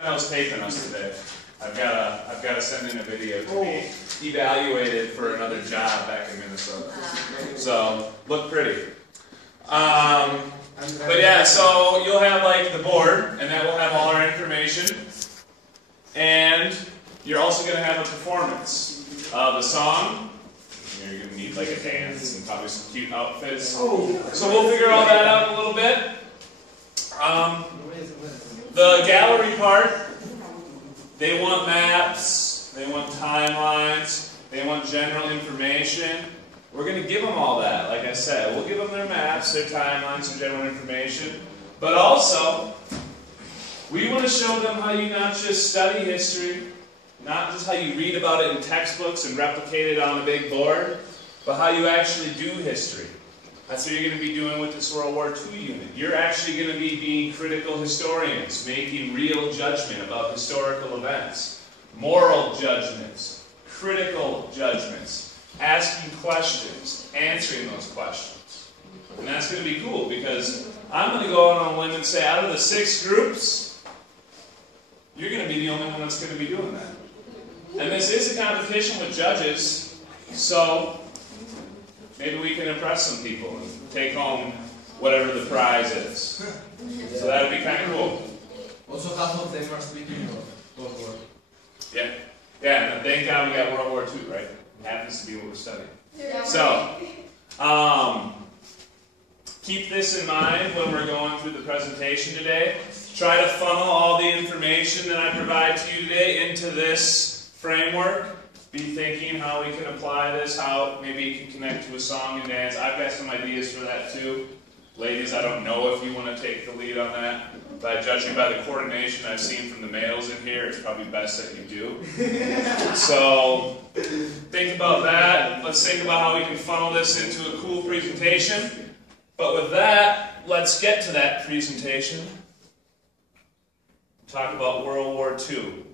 Who's taping us today? I've got to send in a video to be evaluated for another job back in Minnesota. So look pretty. But yeah, so you'll have like the board, and that will have all our information, and you're also going to have a performance of the song. You're going to need like a dance and probably some cute outfits. So we'll figure all that out in a little bit. The gallery part, they want maps, they want timelines, they want general information. We're going to give them all that, like I said. We'll give them their maps, their timelines, their general information. But also, we want to show them how you not just study history, not just how you read about it in textbooks and replicate it on a big board, but how you actually do history. That's what you're going to be doing with this World War II unit. You're actually going to be being critical historians, making real judgment about historical events, moral judgments, critical judgments, asking questions, answering those questions. And that's going to be cool because I'm going to go out on a limb and say out of the 6 groups, you're going to be the only one that's going to be doing that. And this is a competition with judges, so maybe we can impress some people and take home whatever the prize is. So that would be kind of cool. Also, half of them are speaking of World War. Yeah. Yeah, and thank God we got World War II, right? It happens to be what we're studying. So, keep this in mind when we're going through the presentation today. Try to funnel all the information that I provide to you today into this framework. Be thinking how we can apply this, how maybe you can connect to a song and dance. I've got some ideas for that too. Ladies, I don't know if you want to take the lead on that, but judging by the coordination I've seen from the males in here, it's probably best that you do. So, think about that. Let's think about how we can funnel this into a cool presentation. But with that, let's get to that presentation. Talk about World War II.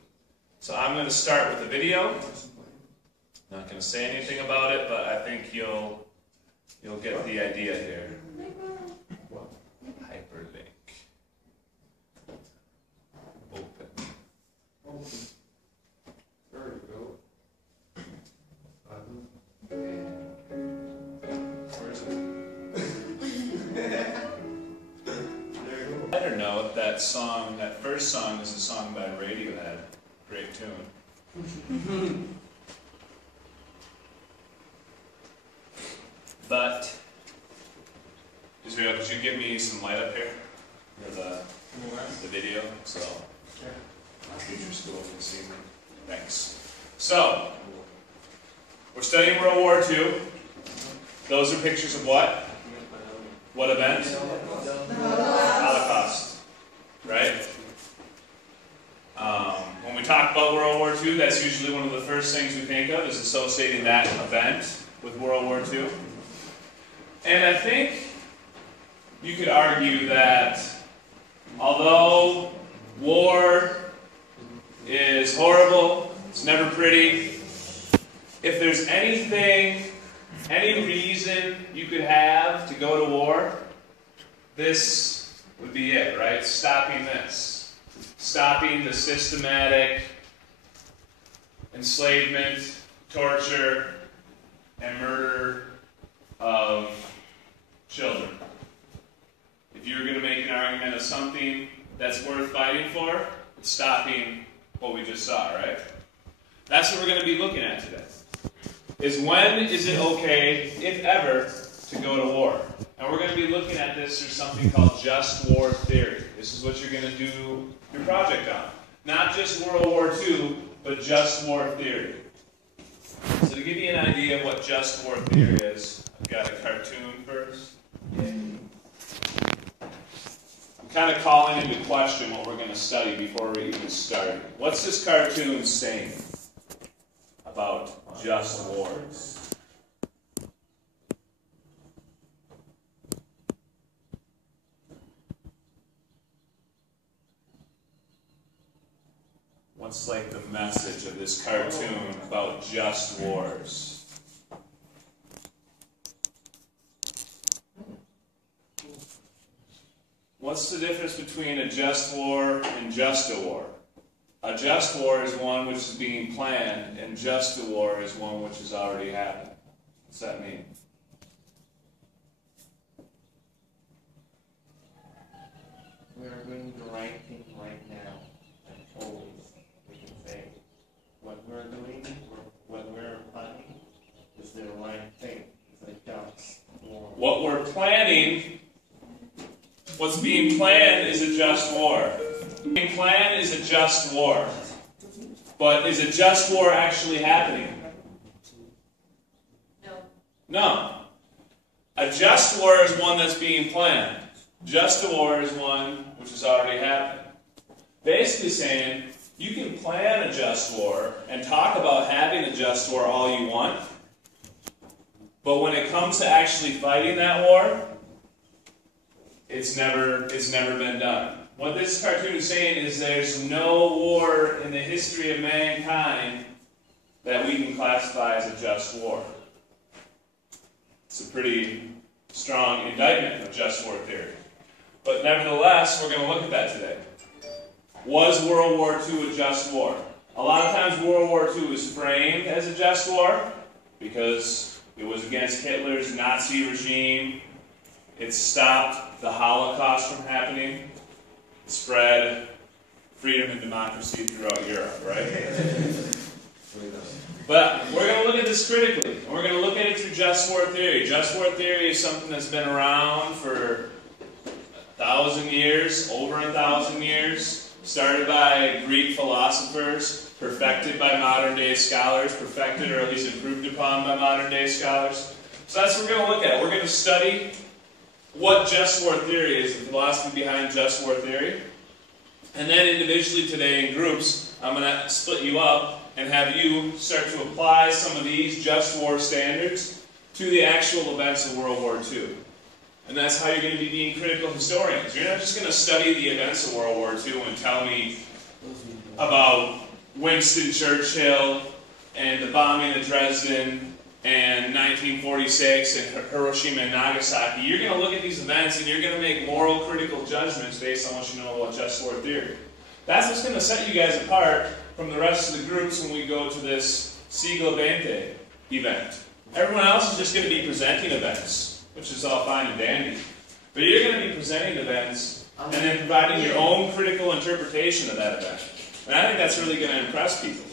So I'm going to start with a video. Not going to say anything about it, but I think you'll get the idea here. Hyperlink. Open. There we go. Where is it? I don't know if that song, that first song, is a song by Radiohead. Great tune. But, Israel, could you give me some light up here for the video so my future school can see me? Thanks. So, we're studying World War II. Those are pictures of what? What event? Holocaust. Right? When we talk about World War II, that's usually one of the first things we think of, is associating that event with World War II. And I think you could argue that although war is horrible, it's never pretty, if there's anything, any reason you could have to go to war, this would be it, right? Stopping this. Stopping the systematic enslavement, torture, and murder of children. If you were going to make an argument of something that's worth fighting for, it's stopping what we just saw, right? That's what we're going to be looking at today. Is when is it okay, if ever, to go to war? And we're going to be looking at this through something called just war theory. This is what you're going to do your project on. Not just World War II, but just war theory. So to give you an idea of what just war theory is, I've got a cartoon first. I'm kind of calling into question what we're going to study before we even start. What's this cartoon saying about just wars? What's like the message of this cartoon about just wars? What's the difference between a just war and just a war? A just war is one which is being planned, and just a war is one which has already happened. What's that mean? We are doing the right thing right now, and always we can say what we're doing or what we're planning is the right thing. It's a just war. What we're planning, what's being planned is a just war. Being planned is a just war. But is a just war actually happening? No. No. A just war is one that's being planned. Just a war is one which has already happened. Basically saying, you can plan a just war and talk about having a just war all you want, but when it comes to actually fighting that war, it's never been done. What this cartoon is saying is there's no war in the history of mankind that we can classify as a just war. It's a pretty strong indictment of just war theory. But nevertheless, we're going to look at that today. Was World War II a just war? A lot of times World War II is framed as a just war because it was against Hitler's Nazi regime. It stopped the Holocaust from happening. It spread freedom and democracy throughout Europe, right? But we're going to look at this critically. And we're going to look at it through just war theory. Just war theory is something that's been around for 1,000 years, over 1,000 years. Started by Greek philosophers, perfected by modern-day scholars, perfected or at least improved upon by modern-day scholars. So that's what we're going to look at. We're going to study what just war theory is, the philosophy behind just war theory. And then individually today in groups, I'm going to split you up and have you start to apply some of these just war standards to the actual events of World War II. And that's how you're going to be being critical historians. You're not just going to study the events of World War II and tell me about Winston Churchill and the bombing of Dresden and 1946 and Hiroshima and Nagasaki. You're going to look at these events and you're going to make moral critical judgments based on what you know about just war theory. That's what's going to set you guys apart from the rest of the groups when we go to this Siglo XX event. Everyone else is just going to be presenting events, which is all fine and dandy. But you're going to be presenting events and then providing your own critical interpretation of that event. And I think that's really going to impress people.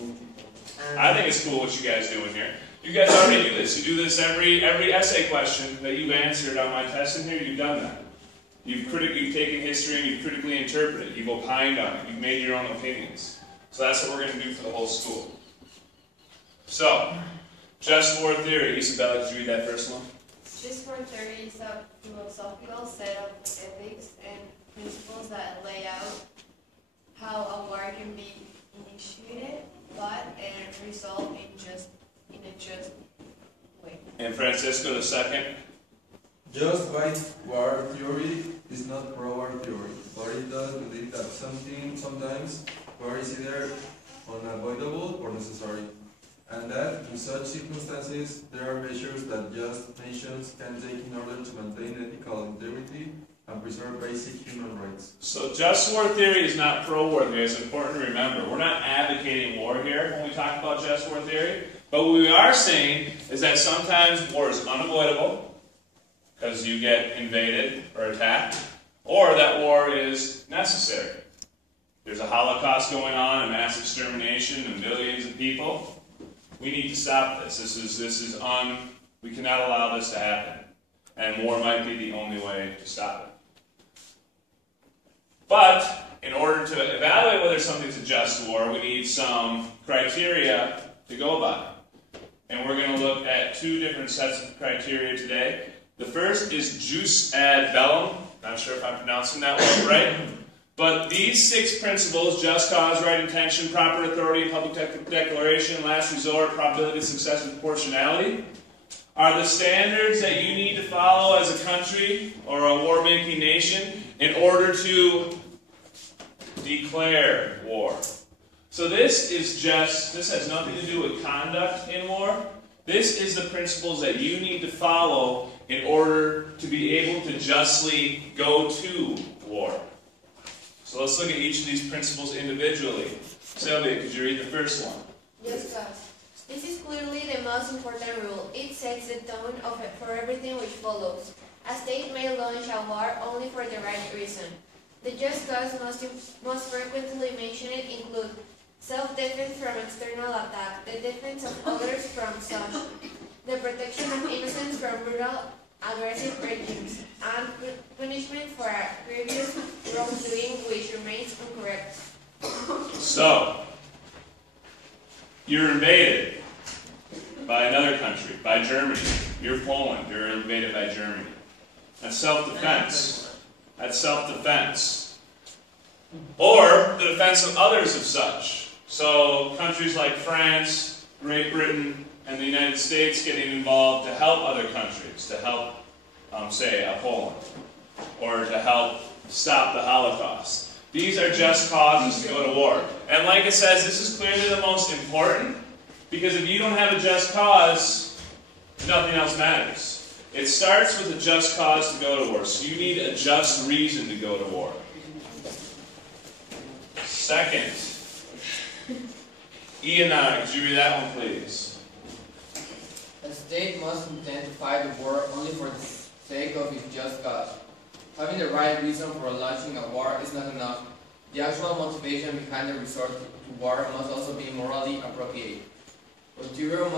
I think it's cool what you guys do in here. You guys already do this. You do this every essay question that you've answered on my test in here, you've done that. You've taken history and you've critically interpreted it. You've opined on it. You've made your own opinions. So that's what we're going to do for the whole school. So, just war theory. Isabella, could you read that first one? Just war theory is a philosophical set of ethics and principles that lay out how a war can be initiated, fought, and resolved in a just way. And Francisco, the second. Just right war theory is not pro-war theory, but it does believe that sometimes war is either unavoidable or necessary, and that in such circumstances there are measures that just nations can take in order to maintain ethical integrity and preserve basic human rights. So just war theory is not pro-war theory. It's important to remember. We're not advocating war here when we talk about just war theory. But what we are saying is that sometimes war is unavoidable because you get invaded or attacked, or that war is necessary. There's a Holocaust going on, a mass extermination of millions of people. We need to stop this. We cannot allow this to happen. And war might be the only way to stop it. But in order to evaluate whether something's a just war, we need some criteria to go by. And we're going to look at two different sets of criteria today. The first is jus ad bellum. Not sure if I'm pronouncing that one right. But these 6 principles, just cause, right intention, proper authority, public declaration, last resort, probability of success, and proportionality, are the standards that you need to follow as a country or a war-making nation in order to declare war. So this has nothing to do with conduct in war. This is the principles that you need to follow in order to be able to justly go to war. So let's look at each of these principles individually. Sylvia, could you read the first one? Just cause. This is clearly the most important rule. It sets the tone for everything which follows. A state may launch a war only for the right reason. The just cause most frequently mentioned include self-defense from external attack, the defense of others from such, the protection of innocents from brutal, aggressive regimes, and punishment for a previous wrongdoing which remains incorrect. So, you're invaded by another country, by Germany. You're Poland, you're invaded by Germany. That's self-defense. That's self-defense. Or the defense of others of such. So, countries like France, Great Britain, and the United States getting involved to help other countries, to help, say, Poland, or to help stop the Holocaust. These are just causes to go to war. And like it says, this is clearly the most important, because if you don't have a just cause, nothing else matters. It starts with a just cause to go to war, so you need a just reason to go to war. Second, Ian, could you read that one, please? A state must intend to fight a war only for the sake of its just cause. Having the right reason for launching a war is not enough. The actual motivation behind the resort to war must also be morally appropriate. Ulterior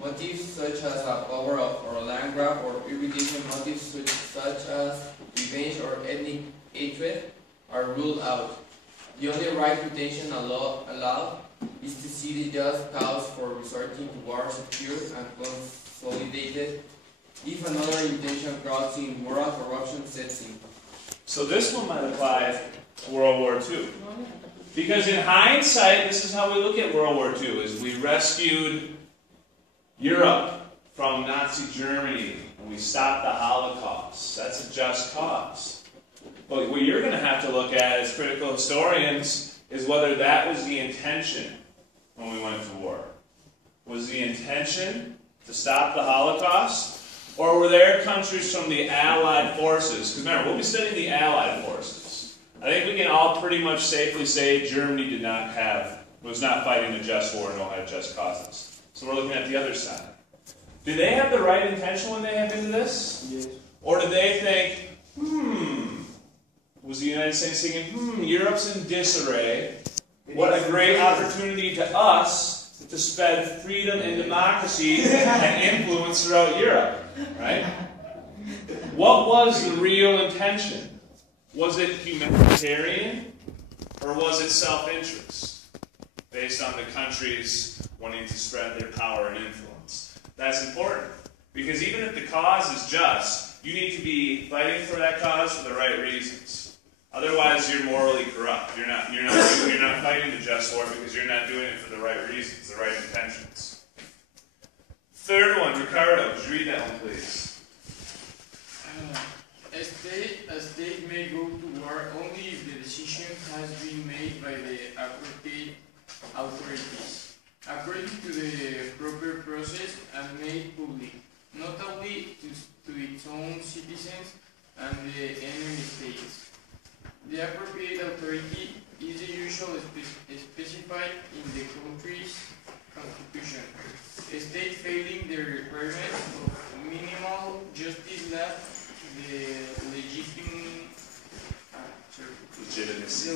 motives such as a power or a land grab, or irrigation motives such as revenge or ethnic hatred are ruled out. The only right intention allowed is to see the just cause for resorting to war secured and consolidated if another intention crossing moral corruption sets in. So this one might apply to World War II. Because in hindsight, this is how we look at World War II, is we rescued Europe from Nazi Germany, and we stopped the Holocaust. That's a just cause. But what you're going to have to look at as critical historians is whether that was the intention when we went to war. Was the intention to stop the Holocaust? Or were there countries from the Allied forces? Because remember, we'll be studying the Allied forces. I think we can all pretty much safely say Germany was not fighting a just war, nor had just causes. So we're looking at the other side. Did they have the right intention when they went into this? Yes. Or did they think, was the United States thinking, Europe's in disarray. What a great opportunity to us to spread freedom and democracy and influence throughout Europe, right? What was the real intention? Was it humanitarian, or was it self-interest, based on the countries wanting to spread their power and influence? That's important, because even if the cause is just, you need to be fighting for that cause for the right reasons. Otherwise, you're morally corrupt. You're not fighting the just war because you're not doing it for the right reasons, the right intentions. Third one, Ricardo, could you read that one, please? A state may go to war only if the decision has been made by the appropriate authorities, according to the proper process and made public, not only to its own citizens and the enemy states. The appropriate authority is the usual specified in the country's constitution. A state failing the requirement of minimal justice lacks the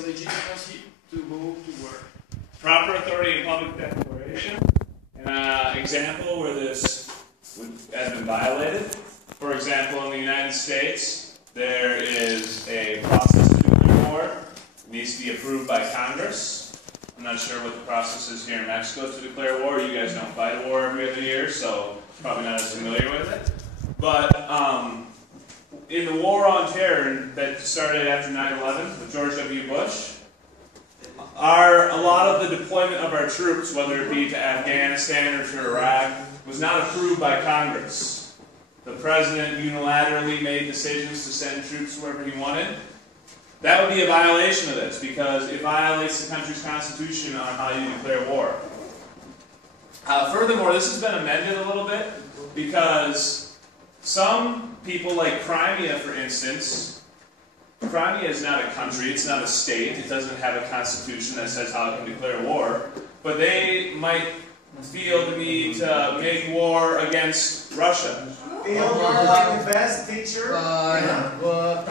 legitimacy to go to war. Proper authority in public declaration. An example where this has been violated. For example, in the United States, there is a process to nuclear war. It needs to be approved by Congress. I'm not sure what the process is here in Mexico to declare war. You guys don't fight a war every other year, so probably not as familiar with it. But in the war on terror that started after 9/11 with George W. Bush, a lot of the deployment of our troops, whether it be to Afghanistan or to Iraq, was not approved by Congress. The president unilaterally made decisions to send troops wherever he wanted. That would be a violation of this, because it violates the country's constitution on how you declare war. Furthermore, this has been amended a little bit, because some people, like Crimea, for instance, Crimea is not a country, it's not a state, it doesn't have a constitution that says how it can declare war, but they might feel the need to make war against Russia. Feel you're like the best teacher? Well,